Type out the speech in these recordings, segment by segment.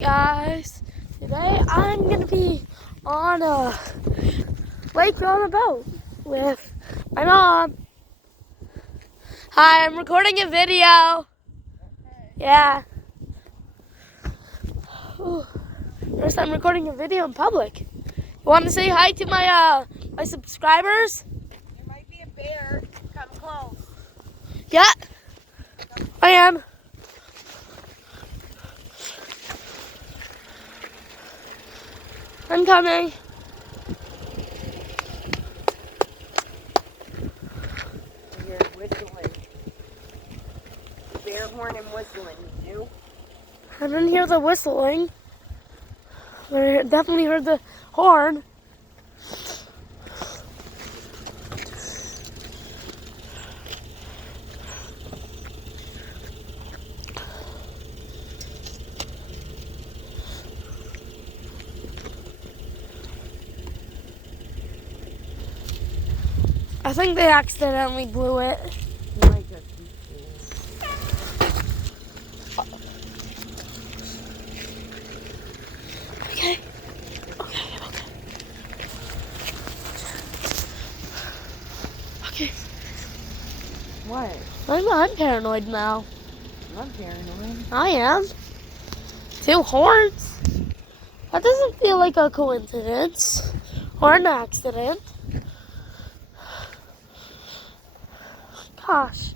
Guys, today I'm gonna be on a lake on a boat with my mom. Hi, I'm recording a video. Yeah. Ooh. First I'm recording a video in public. You want to say hi to my subscribers? There might be a bear. Come close. Yeah, I am. I'm coming. You're whistling. Bear horn and whistling, you? I didn't hear the whistling, but I definitely heard the horn. I think they accidentally blew it. You might just be Okay. Okay. What? I'm paranoid now. I'm paranoid. I am. 2 horns? That doesn't feel like a coincidence or an accident. Gosh.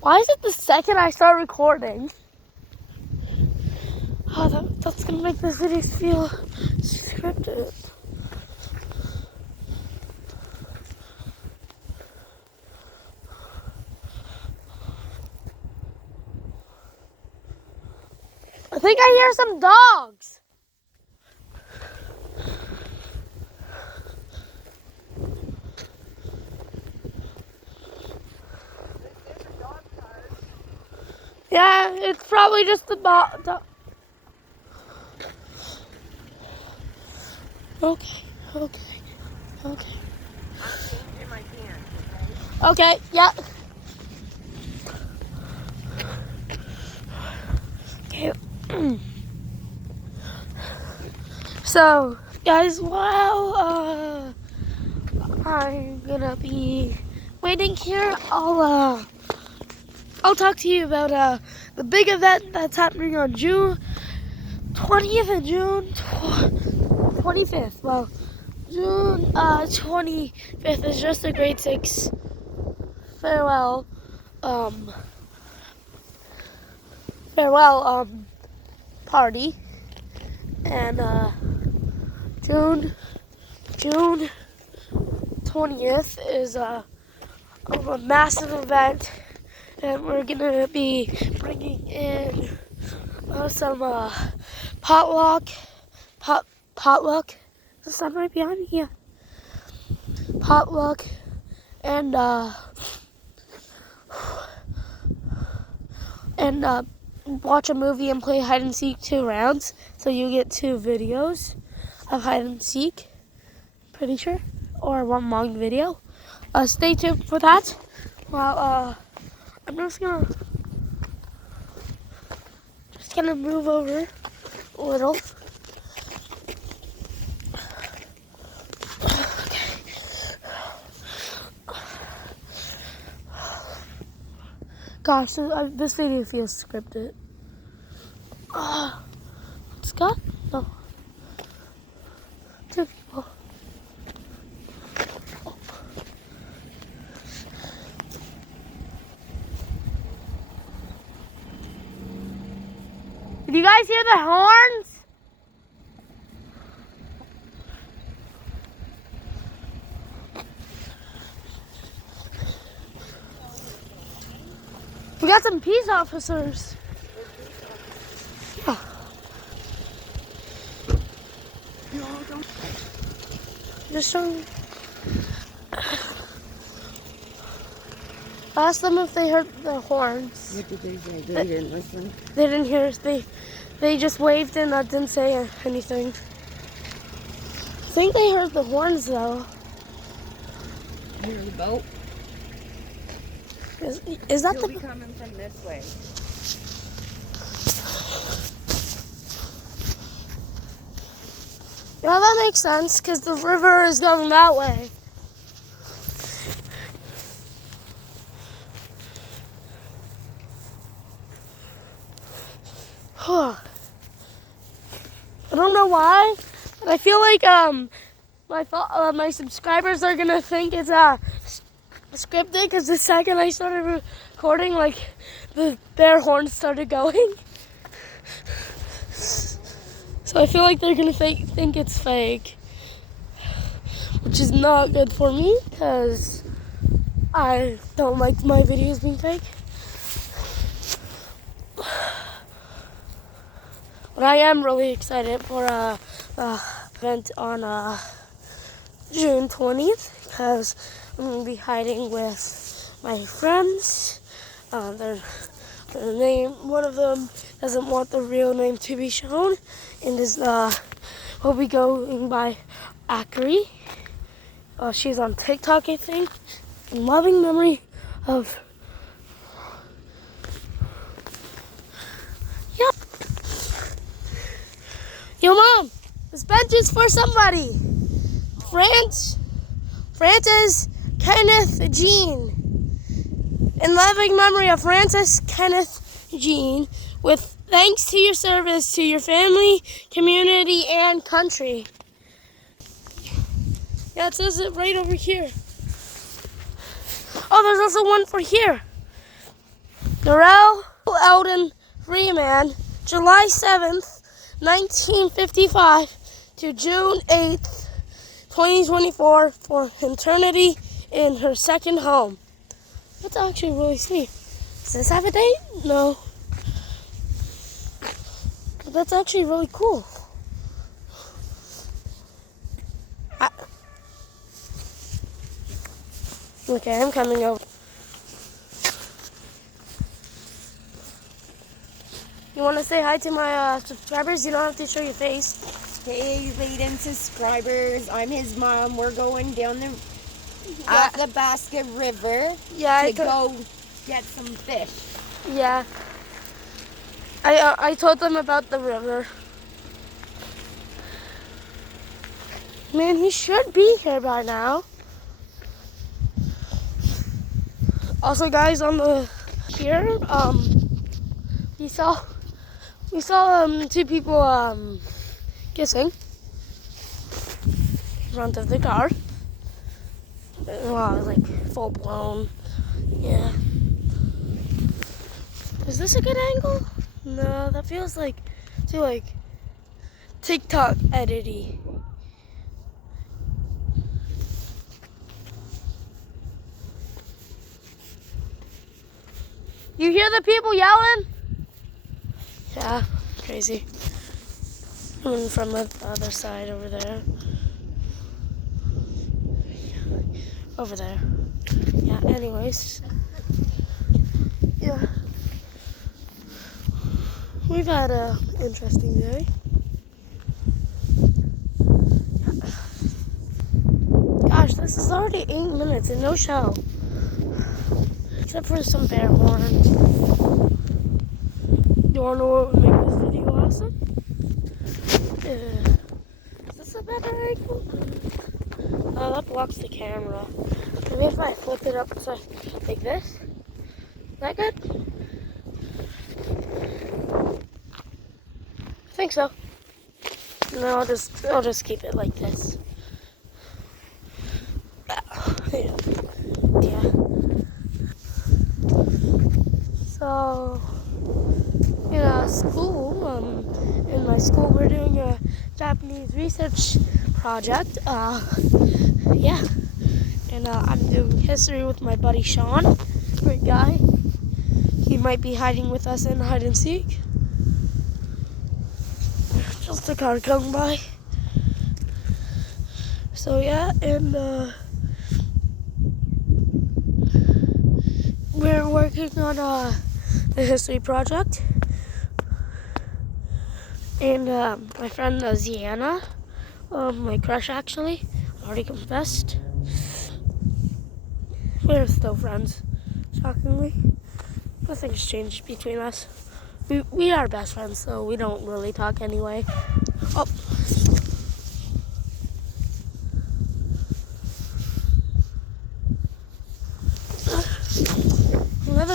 Why is it the second I start recording? Oh, that's gonna make this video feel scripted. I think I hear some dogs. There's a dog cart. Yeah, it's probably just the dog. Okay. I'm changing my pants, Okay, yeah. Okay. So, guys, while I'm gonna be waiting here, I'll talk to you about the big event that's happening on June 20th and June 25th. Well, June 25th is just a grade 6 farewell party, and June 20th is a massive event, and we're gonna be bringing in some potluck. The sun right behind me here. Potluck and watch a movie and play hide and seek 2 rounds. So you get 2 videos of hide and seek, pretty sure, or 1 long video. Stay tuned for that. Well, I'm just gonna move over a little. Gosh, this video feels scripted. Scott? No. 2 people. Did you guys hear the horns? We got some peace officers. Yeah. Just showing. Ask them if they heard the horns. What did they say? They didn't listen. They didn't hear us. They just waved and didn't say anything. I think they heard the horns though. You hear the boat? Is that He'll the? be coming from this way. Yeah, that makes sense because the river is going that way. I don't know why, but I feel like my subscribers are gonna think it's scripted because the second I started recording, like their horns started going. So I feel like they're gonna think it's fake, which is not good for me because I don't like my videos being fake. But I am really excited for the event on June 20th because I'm going to be hiding with my friends. Their name, one of them doesn't want the real name to be shown, and will be going by Akari. She's on TikTok, I think. In loving memory of. Yep. Yo, Mom, this bench is for somebody. Francis Kenneth Jean. In loving memory of Francis Kenneth Jean, with thanks to your service to your family, community, and country. Yeah, it says it right over here. Oh, there's also one for here. Darrell Eldon Freeman, July 7th, 1955 to June 8th, 2024 for eternity in her second home. That's actually really sweet. Does this have a date? No. But that's actually really cool. Okay, I'm coming over. You want to say hi to my subscribers? You don't have to show your face. Hey, Layden subscribers. I'm his mom. We're going down the Athabasca River to go get some fish. Yeah. I told them about the river. Man, he should be here by now. Also, guys, on the here, we saw two people kissing in front of the car. Wow, it was like full blown. Yeah. Is this a good angle? No, that feels like too like TikTok edity. You hear the people yelling? Yeah, crazy. Coming from the other side over there. Over there. Yeah, anyways. Yeah. We've had an interesting day. Gosh, this is already 8 minutes and no show. Except for some bear horns. You wanna know what would make this video awesome? Is this a better angle? Oh, that blocks the camera. Maybe if I flip it up so like this. Is that good? I think so. No, I'll just keep it like this. Yeah. So, school, in my school we're doing a Japanese research project. Yeah. And I'm doing history with my buddy Sean. Great guy. He might be hiding with us in hide and seek. Just a car coming by. So yeah, and we're working on the history project. And my friend Ziana, my crush actually, already confessed. We're still friends, shockingly. Nothing's changed between us. We are best friends, so we don't really talk anyway. Oh.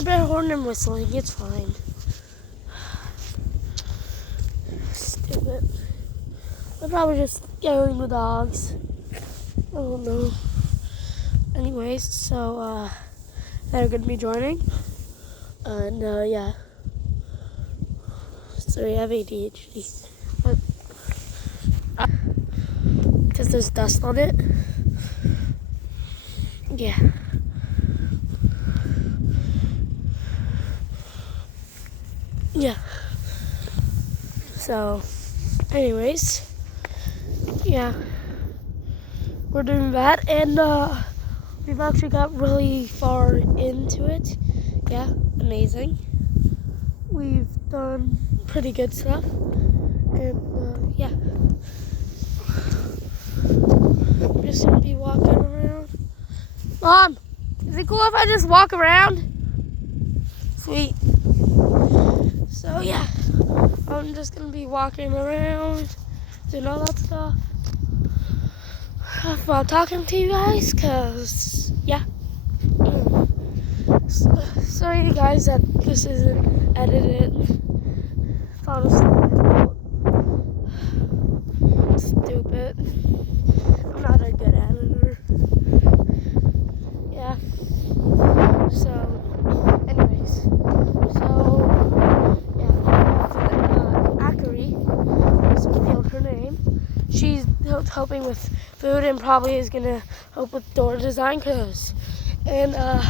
a bear horn and whistling. It's fine. Stupid. They're probably just scaring the dogs. I don't know. Anyways, so they're gonna be joining. And yeah. So we have ADHD. Because there's dust on it. Yeah. Yeah. So, anyways, yeah. We're doing that, and we've actually got really far into it. Yeah, amazing. We've done pretty good stuff, and yeah. I'm just gonna be walking around. Mom, is it cool if I just walk around? Sweet. So yeah, I'm just gonna be walking around, doing all that stuff. While talking to you guys, cause yeah. Sorry guys that this isn't edited. Thought of something stupid. I'm not a good editor. Yeah. So, anyways, Akari, just revealed her name. She's helping with food and probably is gonna help with door design, and I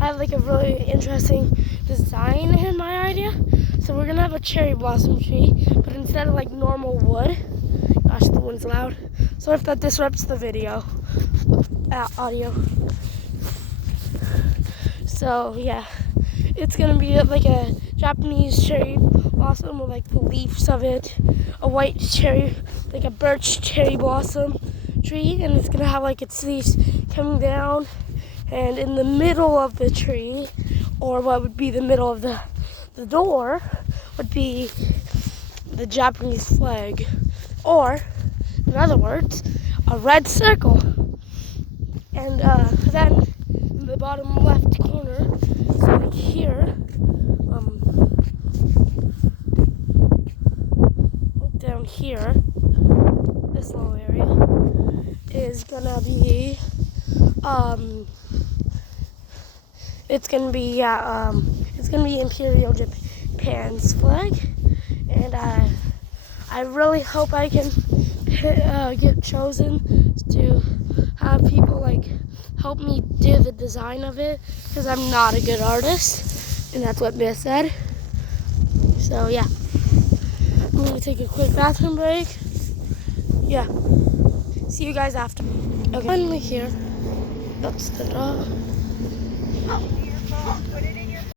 have like a really interesting design in my idea. So we're gonna have a cherry blossom tree, but instead of like normal wood, gosh, the wind's loud. So if that disrupts the video, audio. So yeah, it's gonna be like a Japanese cherry blossom with like the leaves of it, a white cherry, like a birch cherry blossom tree, and it's gonna have like its leaves coming down, and in the middle of the tree, or what would be the middle of the door, would be the Japanese flag, or in other words, a red circle. And then in the bottom left corner, so like here, down here, this little area is gonna be it's gonna be Imperial Japan's flag, and I really hope I can get chosen to have people like help me do the design of it, because I'm not a good artist, and that's what Miss said. So yeah, I'm gonna take a quick bathroom break. Yeah, see you guys after. Okay, finally here. That's the dog. Your phone, put it in